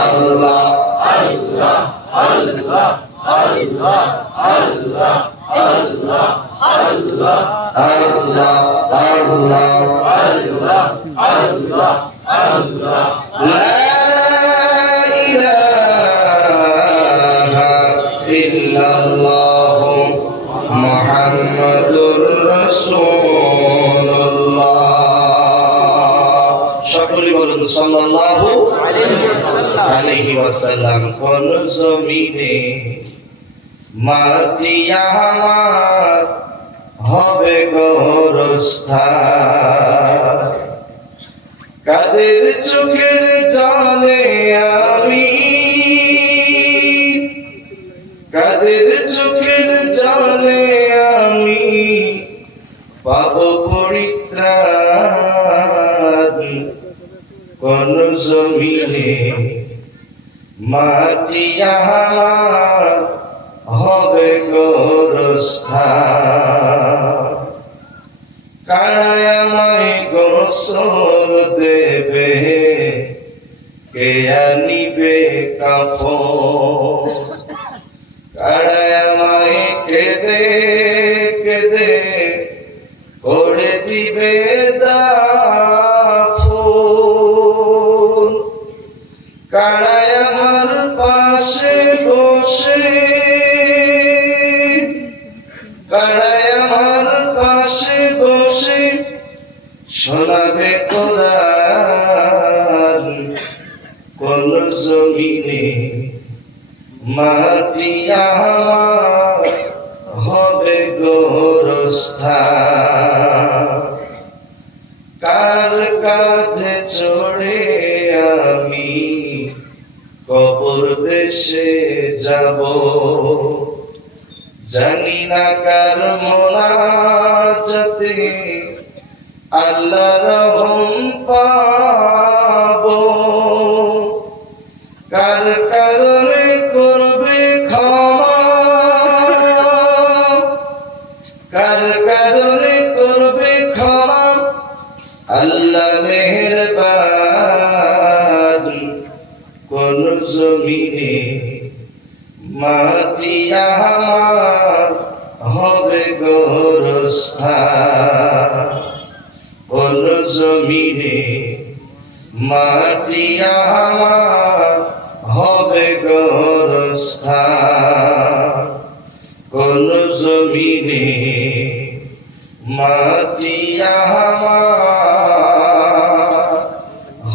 আল্লাহ আল্লাহ আল্লাহ আল্লাহ আল্লাহ আল্লাহ আল্লাহ আল্লাহ আল্লাহ আল্লাহ আল্লাহ আল্লাহ লা ইলাহা ইল্লাল্লাহ মুহাম্মাদুর রাসূলুল্লাহ। সকলে বলুন সাল্লাল্লাহু আলাইহি ওয়াসাল্লাম। কোন জমিনে মাটি আমার হবে গোরস্থান, কাদের চোখের জলে আমি, কাদের চোখের জলে আমি পাব পরিত্রাণ। কোন জমিনে মাটি আমার হবে গোরস্থান, কারায় আমায় গোসল দেবে, কে আনিবে কাফন। কারায় আমায় কেঁদে কেঁদে করে দিবে দাফন। কারায় আমার পাশে বসে, কারায় আমার পাশে বসে শোনাবে কোরআন। কোন জমিনে মাটি আমার হবে গোরস্থান, কার কাঁধে চড়ে আমি কবর দেশে যাব। জানি না কার মোনাজাতে আল্লাহ রহম পাবো, কার কারণে করবে ক্ষমা, কার কারণে করবে ক্ষমা আল্লাহ মেহেরবান। কোন জমিনে মাটি আমার হবে গোরস্থান, কোন জমিনে মাটি আমার হবে গোরস্থান। কোন জমিনে মাটি আমার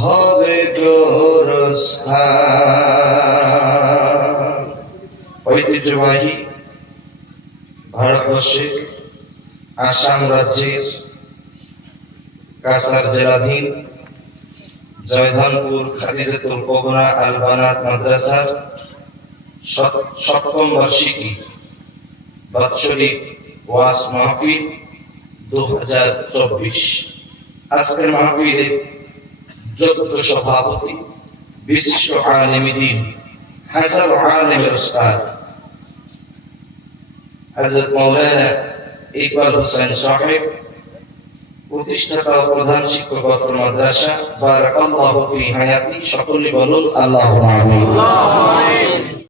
হবে গোরস্থান। ঐতিহ্যবাহী ভারতবর্ষের আসাম রাজ্যের কাছাড় জেলাধীন জয়ধনপুর খাদিজাতুল কুবরা আল বানাত মাদ্রাসার সপ্তম বার্ষিকী বাৎসরিক ওয়াজ মাহফিল 2024। আজকের মাহফিলের যোগ্য সভাপতি বিশিষ্ট আলেমে দ্বীন হাজার আলেমের উস্তাদ হযরত মাওলানা ইকবাল হোসেন সাহেব, প্রতিষ্ঠাতা ও প্রধান শিক্ষক মাদ্রাসা। বারাকাল্লাহু ফি হায়াতি। সকলে বলুন আল্লাহুম্মা আমিন।